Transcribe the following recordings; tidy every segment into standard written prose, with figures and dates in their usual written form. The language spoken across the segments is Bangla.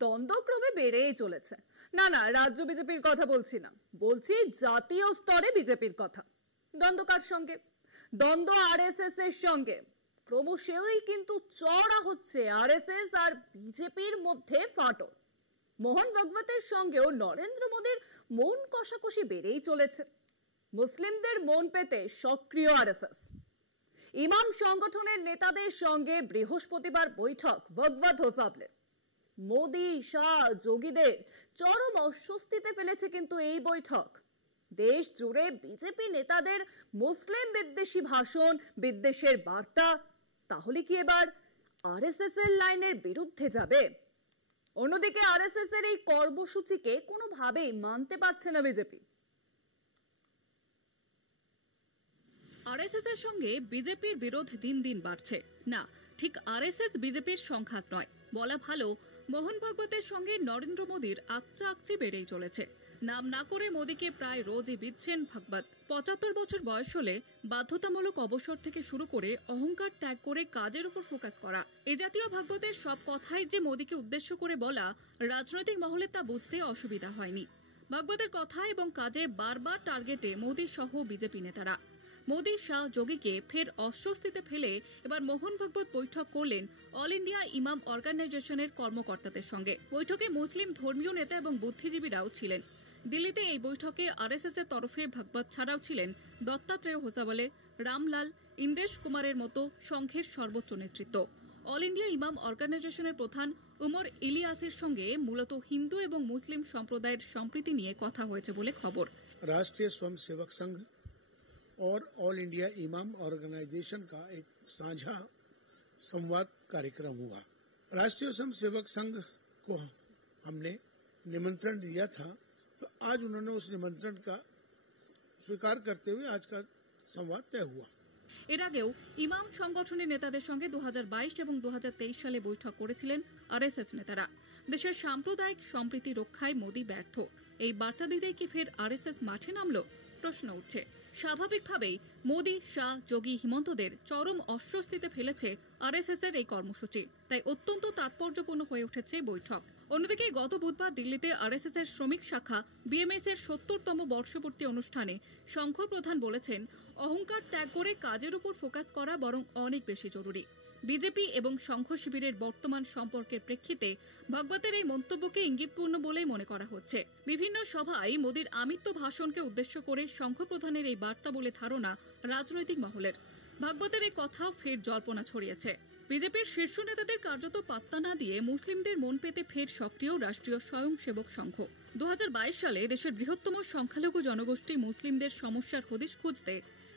দ্বন্দ্ব ক্রমে বেড়েই চলেছে। না না, রাজ্য বিজেপির কথা বলছি না, বলছি জাতীয় স্তরে বিজেপির কথা। দ্বন্দ্ব কার সঙ্গে? দ্বন্দ্ব আরএসএস এর সঙ্গে। ক্রমশই কিন্তু চড়া হচ্ছে আরএসএস আর বিজেপির মধ্যে ফাটল। মোহন ভাগবতের সঙ্গেও নরেন্দ্র মোদীর মন কষাকষি বেড়েই চলেছে। মুসলিমদের মন পেতে সক্রিয় আরএসএস। ইমাম সংগঠনের নেতাদের সঙ্গে বৃহস্পতিবার বৈঠক ভগবত হোসাবলের। মোদী, শাহ, যোগীদের চরম অস্বস্তিতে ফেলেছে কিন্তু এই বৈঠক। দেশ জুড়ে বিজেপি নেতাদের মুসলিম বিদ্বেষী ভাষণ, বিদ্বেষের বার্তা। তাহলে কি এবার আরএসএস এর লাইনের বিরুদ্ধে যাবে? অন্যদিকে আরএসএস এর এই কর্মসূচিকে কোনোভাবেই মানতে পারছে না বিজেপি। আরএসএস এর সঙ্গে বিজেপির বিরোধ দিন দিন বাড়ছে। না, ঠিক আরএসএস বিজেপির সংঘাত নয়, বলা ভালো মোহন ভাগবতের সঙ্গে নরেন্দ্র মোদীর আকচা আকচি বেড়েই চলেছে। নাম না করে মোদীকে প্রায় রোজই বিচ্ছেন ভাগবত। ৭৫ বছর বয়স হলে বাধ্যতামূলক অবসর থেকে শুরু করে অহংকার ত্যাগ করে কাজের উপর ফোকাস করা, এ জাতীয় ভাগবতের সব কথাই যে মোদীকে উদ্দেশ্য করে বলা, রাজনৈতিক মহলে তা বুঝতে অসুবিধা হয়নি। ভাগবতের কথা এবং কাজে বারবার টার্গেটে মোদী সহ বিজেপি নেতারা। মোদী, শাহ, যোগীকে ফের অস্বস্তিতে ফেলে এবার মোহন ভাগবত বৈঠক করলেন অল ইন্ডিয়া ইমাম অর্গানাইজেশনের কর্মকর্তাদের সঙ্গে। বৈঠকে মুসলিম ধর্মীয় নেতা এবং বুদ্ধিজীবীরাও ছিলেন। দিল্লিতে এই বৈঠকে আরএসএস এর তরফে ভাগবত ছাড়াও ছিলেন দত্তাত্রেয় হোসাবলে, রামলাল, ইন্দ্রেশ কুমারের মতো সংঘের সর্বোচ্চ নেতৃত্ব। অল ইন্ডিয়া ইমাম অর্গানাইজেশনের প্রধান উমর ইলিয়াসের সঙ্গে মূলত হিন্দু এবং মুসলিম সম্প্রদায়ের সম্প্রীতি নিয়ে কথা হয়েছে বলে খবর। राष्ट्रीय स्वयंसेवक संघ और ऑल इंडिया इमाम ऑर्गेनाइजेशन का एक साझा संवाद कार्यक्रम हुआ। राष्ट्रीय स्वयंसेवक संघ को हमने निमंत्रण दिया था, तो आज उन्होंने उस निमंत्रण का स्वीकार करते हुए आज का संवाद तय हुआ। এর আগেও ইমাম সংগঠনের নেতাদের সঙ্গে 2022 এবং 2023 সালে বৈঠক করেছিলেন আরএসএস নেতারা। দেশের সাম্প্রদায়িক সম্প্রীতি রক্ষায় মোদী ব্যর্থ, এই বার্তা দিতেই কি ফের আরএসএস মাঠে নামলো? প্রশ্ন উঠছে। স্বাভাবিকভাবেই মোদী, শাহ, যোগী, হিমন্তদের চরম অস্বস্তিতে ফেলেছে আরএসএস এর এই কর্মসূচি, তাই অত্যন্ত তাৎপর্যপূর্ণ হয়ে উঠেছে বৈঠক। অন্যদিকে গত বুধবার দিল্লিতে আরএসএস এর শ্রমিক শাখা বিএমএস এর ৭০তম বর্ষপূর্তি অনুষ্ঠানে সংঘ প্রধান বলেছেন, অহংকার ত্যাগ করে কাজের উপর ফোকাস করা বরং অনেক বেশি জরুরি। বিজেপি এবং সংঘ শিবিরের বর্তমান সম্পর্কের প্রেক্ষিতে ভাগবতের এই মন্তব্যকে ইঙ্গিতপূর্ণ বলেই মনে করা হচ্ছে। বিভিন্ন সভায় মোদীর আমিত্ব ভাষণকে উদ্দেশ্য করে সংঘ প্রধানের এই বার্তা বলে ধারণা রাজনৈতিক মহলের। ভাগবতের এই কথাও ফের জল্পনা ছড়িয়েছে। বিজেপির শীর্ষ নেতাদের কার্যত পাত্তা না দিয়ে মুসলিমদের মন পেতে ফের সক্রিয় রাষ্ট্রীয় স্বয়ংসেবক সংঘ। 2022 সালে দেশের বৃহত্তম সংখ্যালঘু জনগোষ্ঠী মুসলিমদের সমস্যার হদিশ খুঁজতে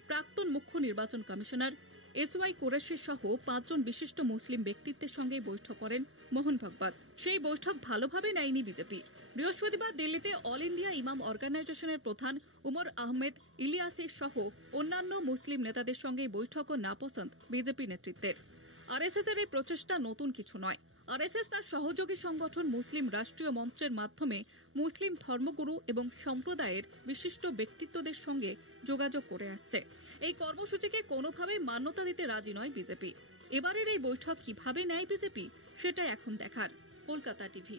প্রাক্তন মুখ্য নির্বাচন কমিশনার এসওয়াই কুরেশি সহ 5 জন বিশিষ্ট মুসলিম ব্যক্তিত্বের সঙ্গে বৈঠক করেন মোহন ভাগবত। সেই বৈঠক ভালোভাবে নেয়নি বিজেপি। বৃহস্পতিবার দিল্লিতে অল ইন্ডিয়া ইমাম অর্গানাইজেশনের প্রধান উমর আহমেদ ইলিয়াসের সহ অন্যান্য মুসলিম নেতাদের সঙ্গে বৈঠকও নাপসন্দ বিজেপি নেতৃত্বের। আরএসএস এর এই প্রচেষ্টা নতুন কিছু নয়। আরএসএস তার সহযোগী সংগঠন মুসলিম রাষ্ট্রীয় মঞ্চের মাধ্যমে মুসলিম ধর্মগুরু এবং সম্প্রদায়ের বিশিষ্ট ব্যক্তিত্বদের সঙ্গে যোগাযোগ করে আসছে। এই কর্মসূচিকে কোনোভাবেই মান্যতা দিতে রাজি নয় বিজেপি। এবারের এই বৈঠক কিভাবে নেয় বিজেপি, সেটাই এখন দেখার। কলকাতা টিভি।